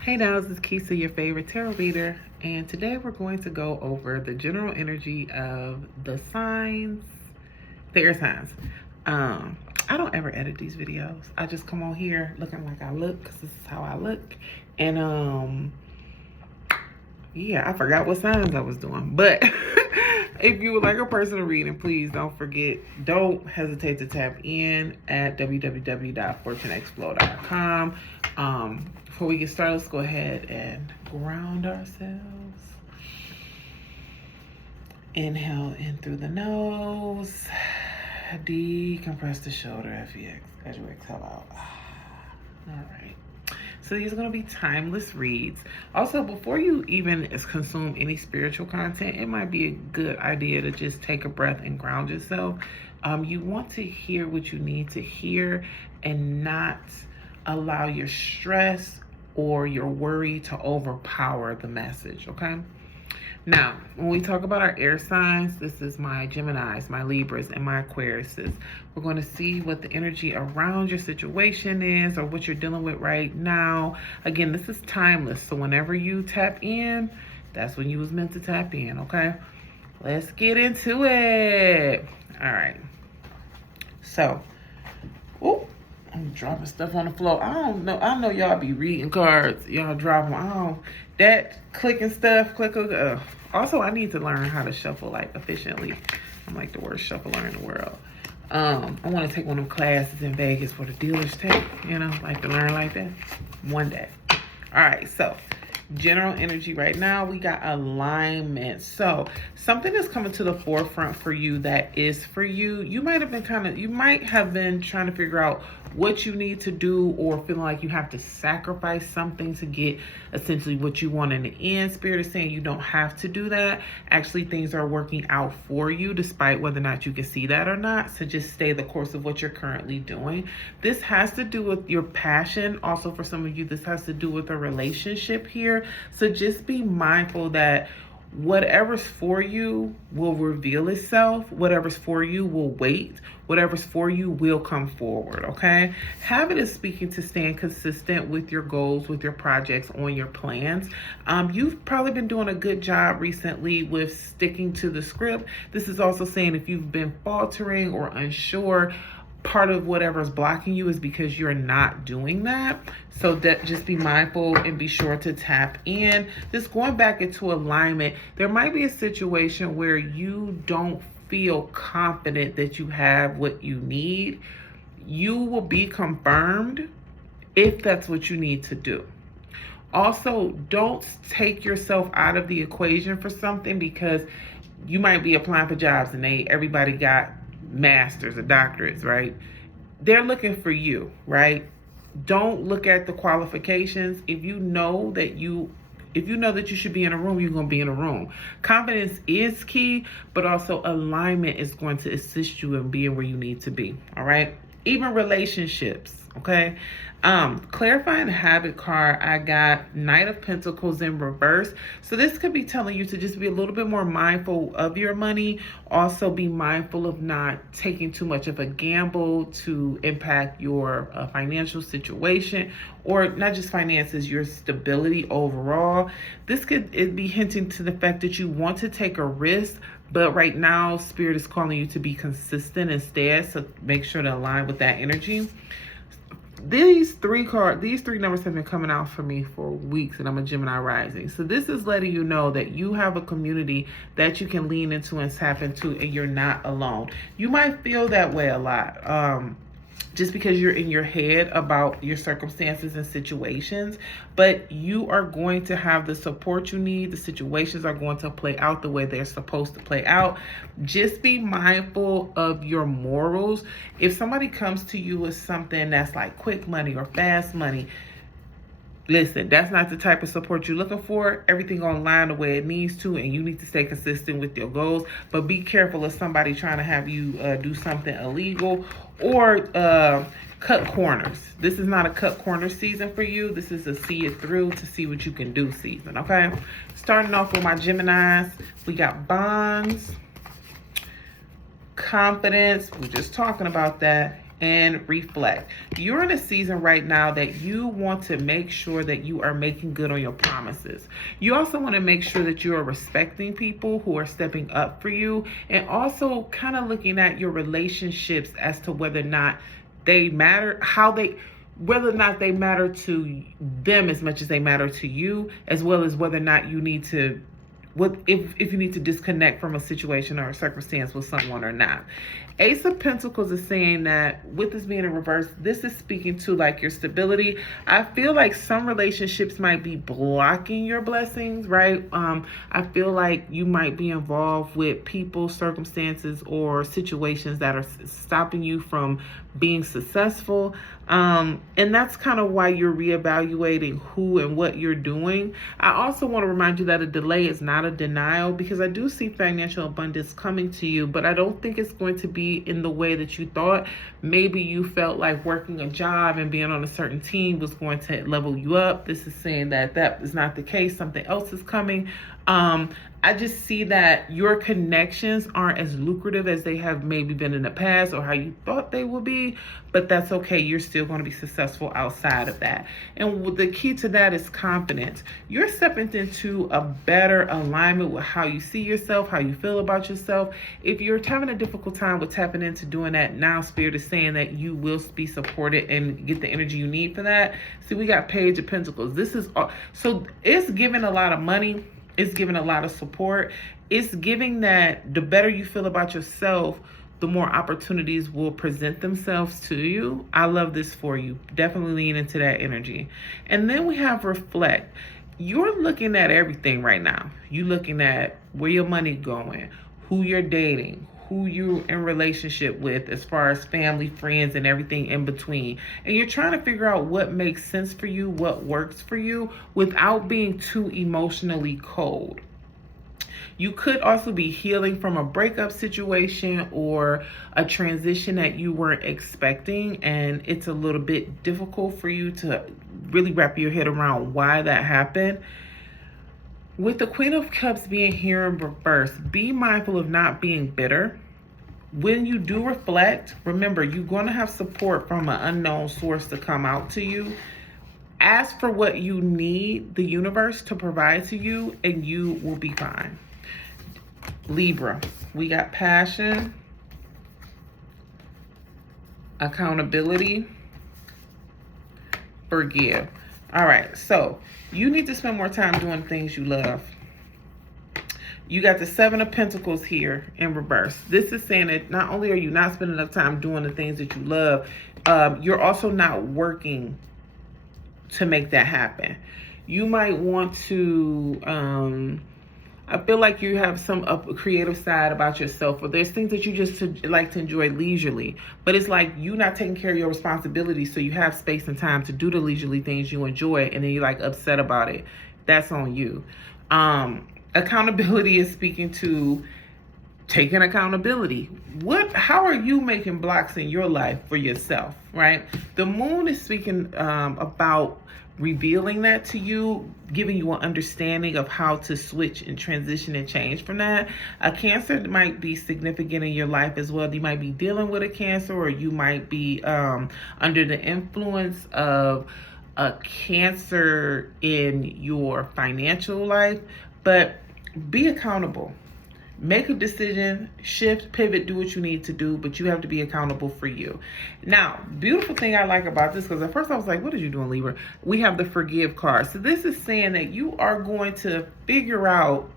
Hey now, this is Kisa, your favorite tarot reader, and today we're going to go over the general energy of the signs, the air signs. I don't ever edit these videos. I just come on here looking like I look because this is how I look. And yeah, I forgot what signs I was doing. But if you would like a personal reading, please don't hesitate to tap in at www.fortuneexplode.com. Before we get started, let's go ahead and ground ourselves. Inhale in through the nose. Decompress the shoulder as you exhale out. All right. So these are going to be timeless reads. Also, before you even consume any spiritual content, it might be a good idea to just take a breath and ground yourself. You want to hear what you need to hear and not allow your stress or your worry to overpower the message, okay? Now, when we talk about our air signs, this is my Geminis, my Libras, and my Aquariuses. We're going to see what the energy around your situation is or what you're dealing with right now. Again, this is timeless, so whenever you tap in, that's when you was meant to tap in, okay? Let's get into it. All right. So, I'm dropping stuff on the floor. I know y'all be reading cards. Y'all drop them. That clicking stuff. Also, I need to learn how to shuffle like efficiently. I'm like the worst shuffler in the world. I want to take one of them classes in Vegas where the dealers take, like to learn like that one day. All right, so general energy right now, we got alignment. So something is coming to the forefront for you that is for you. You might have been trying to figure out what you need to do or feeling like you have to sacrifice something to get essentially what you want in the end. Spirit is saying you don't have to do that. Actually, things are working out for you despite whether or not you can see that or not. So just stay the course of what you're currently doing. This has to do with your passion. Also, for some of you, this has to do with a relationship here. So just be mindful that whatever's for you will reveal itself. Whatever's for you will wait. Whatever's for you will come forward, okay? Habit is speaking to staying consistent with your goals, with your projects, on your plans. You've probably been doing a good job recently with sticking to the script. This is also saying if you've been faltering or unsure, part of whatever's blocking you is because you're not doing that. So that just be mindful and be sure to tap in. Just going back into alignment, there might be a situation where you don't feel confident that you have what you need. You will be confirmed if that's what you need to do. Also, don't take yourself out of the equation for something because you might be applying for jobs and everybody got masters or doctorates, right? They're looking for you, right? Don't look at the qualifications. If you know that you should be in a room, you're going to be in a room. Confidence is key, but also alignment is going to assist you in being where you need to be. All right. Even relationships. Okay. Clarifying habit card, I got Knight of Pentacles in reverse. So this could be telling you to just be a little bit more mindful of your money. Also be mindful of not taking too much of a gamble to impact your financial situation, or not just finances, your stability overall. This could be hinting to the fact that you want to take a risk, but right now Spirit is calling you to be consistent instead. So make sure to align with that energy. These three numbers have been coming out for me for weeks, and I'm a Gemini rising. So this is letting you know that you have a community that you can lean into and tap into, and you're not alone. You might feel that way a lot, just because you're in your head about your circumstances and situations, but you are going to have the support you need. The situations are going to play out the way they're supposed to play out. Just be mindful of your morals. If somebody comes to you with something that's like quick money or fast money, listen, that's not the type of support you're looking for. Everything online the way it needs to, and you need to stay consistent with your goals. But be careful of somebody trying to have you do something illegal or cut corners. This is not a cut corner season for you. This is a see it through to see what you can do season, okay? Starting off with my Geminis, we got bonds, confidence. We're just talking about that. and reflect. You're in a season right now that you want to make sure that you are making good on your promises. You also want to make sure that you are respecting people who are stepping up for you, and also kind of looking at your relationships as to whether or not they matter, whether or not they matter to them as much as they matter to you, as well as whether or not you need to, if you need to disconnect from a situation or a circumstance with someone or not. Ace of Pentacles is saying that with this being in reverse, this is speaking to like your stability. I feel like some relationships might be blocking your blessings, right? I feel like you might be involved with people, circumstances, or situations that are stopping you from being successful. And that's kind of why you're reevaluating who and what you're doing. I also want to remind you that a delay is not a denial, because I do see financial abundance coming to you, but I don't think it's going to be in the way that you thought. Maybe you felt like working a job and being on a certain team was going to level you up. This is saying that that is not the case. Something else is coming. I just see that your connections aren't as lucrative as they have maybe been in the past or how you thought they would be, but that's okay. You're still going to be successful outside of that. And the key to that is confidence. You're stepping into a better alignment with how you see yourself, how you feel about yourself. If you're having a difficult time with tapping into doing that, now Spirit is saying that you will be supported and get the energy you need for that. See, we got Page of Pentacles. This is so it's giving a lot of money. It's giving a lot of support. It's giving that the better you feel about yourself, the more opportunities will present themselves to you. I love this for you. Definitely lean into that energy. And then we have Reflect. You're looking at everything right now. You're looking at where your money's going, who you're dating, who you're in relationship with as far as family, friends, and everything in between. And you're trying to figure out what makes sense for you, what works for you, without being too emotionally cold. You could also be healing from a breakup situation or a transition that you weren't expecting, and it's a little bit difficult for you to really wrap your head around why that happened. With the Queen of Cups being here in reverse, be mindful of not being bitter. When you do reflect, remember, you're going to have support from an unknown source to come out to you. Ask for what you need the universe to provide to you, and you will be fine. Libra, we got passion, accountability, forgive. All right, so you need to spend more time doing things you love. You got the Seven of Pentacles here in reverse. This is saying that not only are you not spending enough time doing the things that you love, you're also not working to make that happen. You might want to, I feel like you have some creative side about yourself, or there's things that you just like to enjoy leisurely, but it's like you not taking care of your responsibilities, so you have space and time to do the leisurely things you enjoy, and then you're like upset about it. That's on you. Accountability is speaking to taking accountability. How are you making blocks in your life for yourself, right? The Moon is speaking about revealing that to you, giving you an understanding of how to switch and transition and change from that. A Cancer might be significant in your life as well. You might be dealing with a Cancer, or you might be under the influence of a Cancer in your financial life, but be accountable. Make a decision, shift, pivot, do what you need to do, but you have to be accountable for you. Now, beautiful thing I like about this, because at first I was like, what are you doing, Libra? We have the Forgive card. So this is saying that you are going to figure out,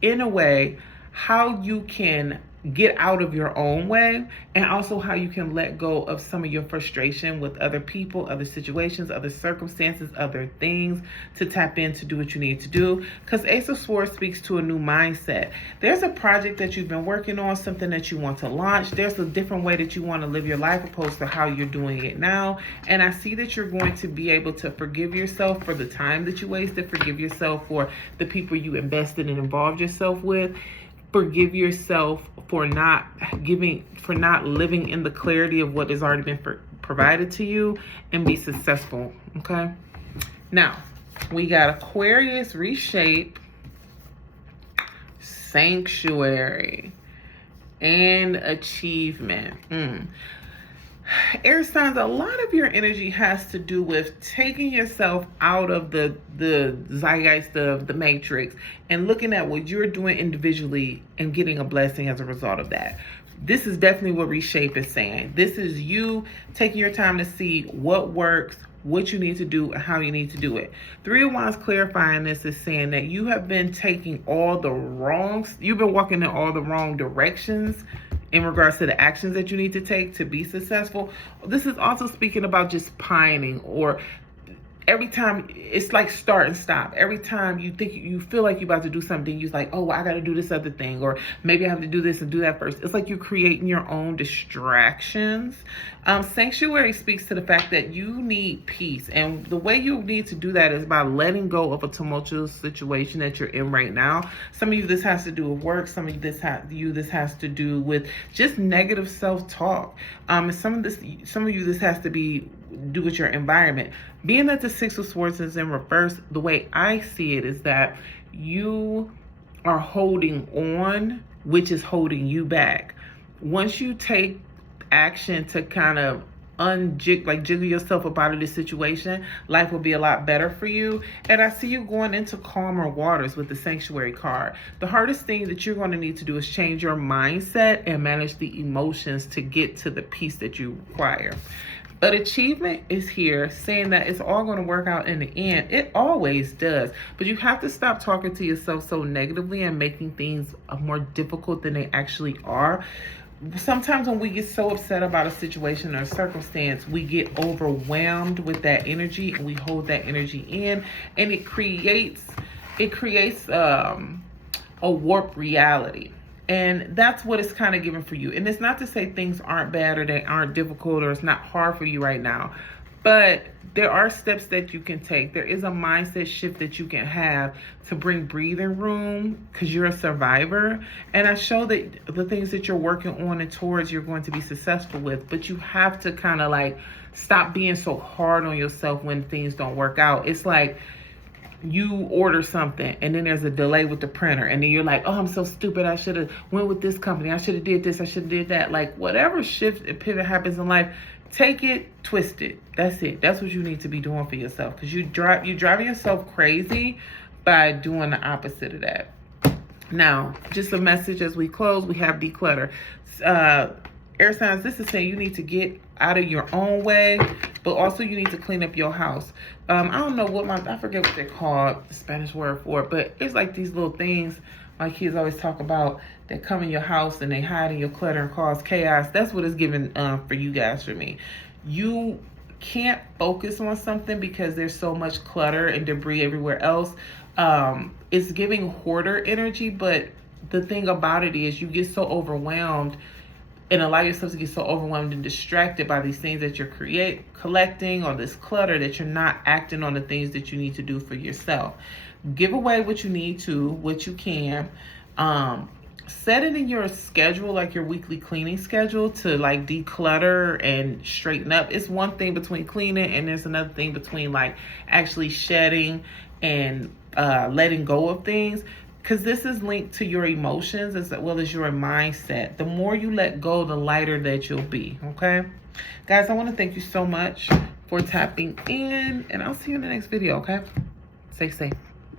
in a way, how you can get out of your own way, and also how you can let go of some of your frustration with other people, other situations, other circumstances, other things, to tap in to do what you need to do. Because Ace of Swords speaks to a new mindset. There's a project that you've been working on, something that you want to launch. There's a different way that you want to live your life opposed to how you're doing it now. And I see that you're going to be able to forgive yourself for the time that you wasted, forgive yourself for the people you invested and involved yourself with. Forgive yourself for not living in the clarity of what has already been provided to you, and be successful. Okay. Now we got Aquarius, reshape, sanctuary, and achievement. Air signs, a lot of your energy has to do with taking yourself out of the zeitgeist of the matrix and looking at what you're doing individually and getting a blessing as a result of that. This is definitely what Reshape is saying. This is you taking your time to see what works, what you need to do, and how you need to do it. Three of Wands clarifying this is saying that you have been taking you've been walking in all the wrong directions in regards to the actions that you need to take to be successful. This is also speaking about just pining, or every time it's like start and stop. Every time you think you feel like you're about to do something, you're like, oh, I got to do this other thing, or maybe I have to do this and do that first. It's like you're creating your own distractions. Sanctuary speaks to the fact that you need peace, and the way you need to do that is by letting go of a tumultuous situation that you're in right now. Some of you, this has to do with work. Some of you, this has to do with just negative self-talk. Some of you, this has to do with your environment. Being that the Six of Swords is in reverse, the way I see it is that you are holding on, which is holding you back. Once you take action to kind of jiggle yourself up out of this situation, life will be a lot better for you. And I see you going into calmer waters with the Sanctuary card. The hardest thing that you're going to need to do is change your mindset and manage the emotions to get to the peace that you require. But achievement is here, saying that it's all going to work out in the end. It always does. But you have to stop talking to yourself so negatively and making things more difficult than they actually are. Sometimes when we get so upset about a situation or a circumstance, we get overwhelmed with that energy, and we hold that energy in, and it creates a warped reality. And that's what it's kind of given for you. And it's not to say things aren't bad, or they aren't difficult, or it's not hard for you right now. But there are steps that you can take. There is a mindset shift that you can have to bring breathing room, because you're a survivor. And I show that the things that you're working on and towards, you're going to be successful with. But you have to kind of like stop being so hard on yourself when things don't work out. It's like you order something and then there's a delay with the printer, and then you're like, oh, I'm so stupid, I should have went with this company, I should have did this, I should have did that. Like, whatever shift and pivot happens in life, take it, twist it. That's it. That's what you need to be doing for yourself, because you're driving yourself crazy by doing the opposite of that. Now, just a message as we close, we have declutter. Air signs, this is saying you need to get out of your own way, but also you need to clean up your house. I don't know I forget what they're called, the Spanish word for it, but it's like these little things my kids always talk about that come in your house and they hide in your clutter and cause chaos. That's what it's given for you guys, for me. You can't focus on something because there's so much clutter and debris everywhere else. It's giving hoarder energy, but the thing about it is you get so overwhelmed and allow yourself to get so overwhelmed and distracted by these things that you're collecting, or this clutter, that you're not acting on the things that you need to do for yourself. Give away what you need to, what you can. Set it in your schedule, like your weekly cleaning schedule, to like declutter and straighten up. It's one thing between cleaning, and there's another thing between like actually shedding and letting go of things. Because this is linked to your emotions as well as your mindset. The more you let go, the lighter that you'll be, okay? Guys, I want to thank you so much for tapping in, and I'll see you in the next video, okay? Stay safe.